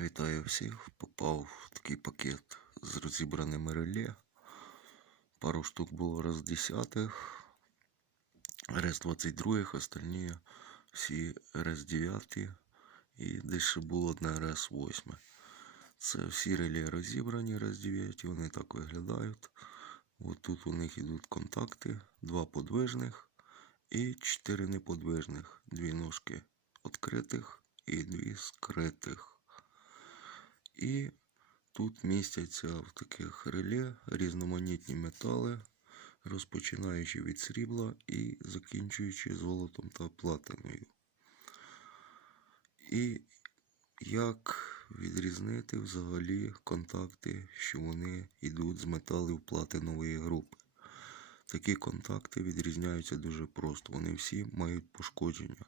Вітаю всіх. Попав в такий пакет з розібраними реле. Пару штук було роз 10 РС 22 остальні всі РС 9 і десь ще було одне РС 8 Це всі реле розібрані РС 9 вони так виглядають. От тут у них йдуть контакти, два подвижних і чотири неподвижних. Дві ножки відкритих і дві скритих. І тут містяться в таких реле різноманітні метали, розпочинаючи від срібла і закінчуючи золотом та платиною. І як відрізнити взагалі контакти, що вони йдуть з металів платинової групи. Такі контакти відрізняються дуже просто. Вони всі мають пошкодження.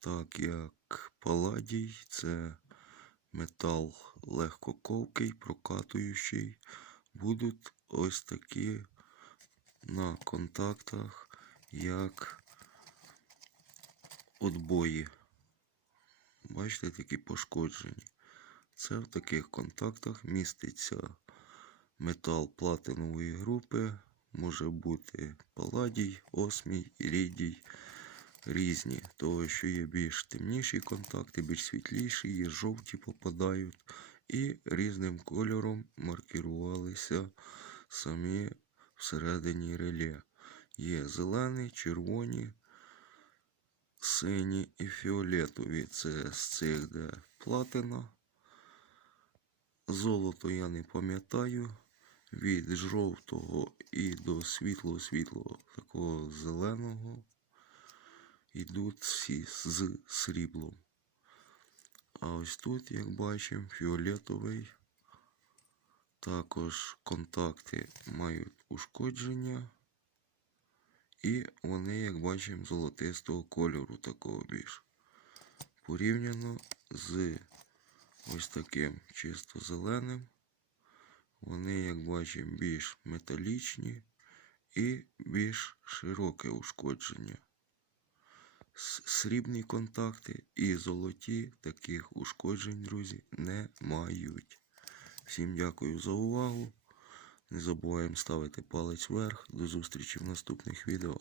Так як паладій це метал легкоковкий, прокатуючий, будуть ось такі на контактах, як отбої. Бачите, такі пошкоджені. Це в таких контактах міститься метал платинової групи, може бути паладій, осмій, іридій, різні. Того, що є більш темніші контакти, більш світліші, є жовті попадають. І різним кольором маркірувалися самі всередині реле. Є зелені, червоні, сині і фіолетові. Це з цих, де платина. Золото я не пам'ятаю. Від жовтого і до світло-світлого, такого зеленого йдуть всі з сріблом. А ось тут, як бачимо, фіолетовий. Також контакти мають ушкодження. І вони, як бачимо, золотистого кольору такого більш. Порівняно з ось таким чисто зеленим. Вони, як бачимо, більш металічні і більш широке ушкодження. Срібні контакти і золоті таких ушкоджень, друзі, не мають. Всім дякую за увагу. Не забуваємо ставити палець вверх. До зустрічі в наступних відео.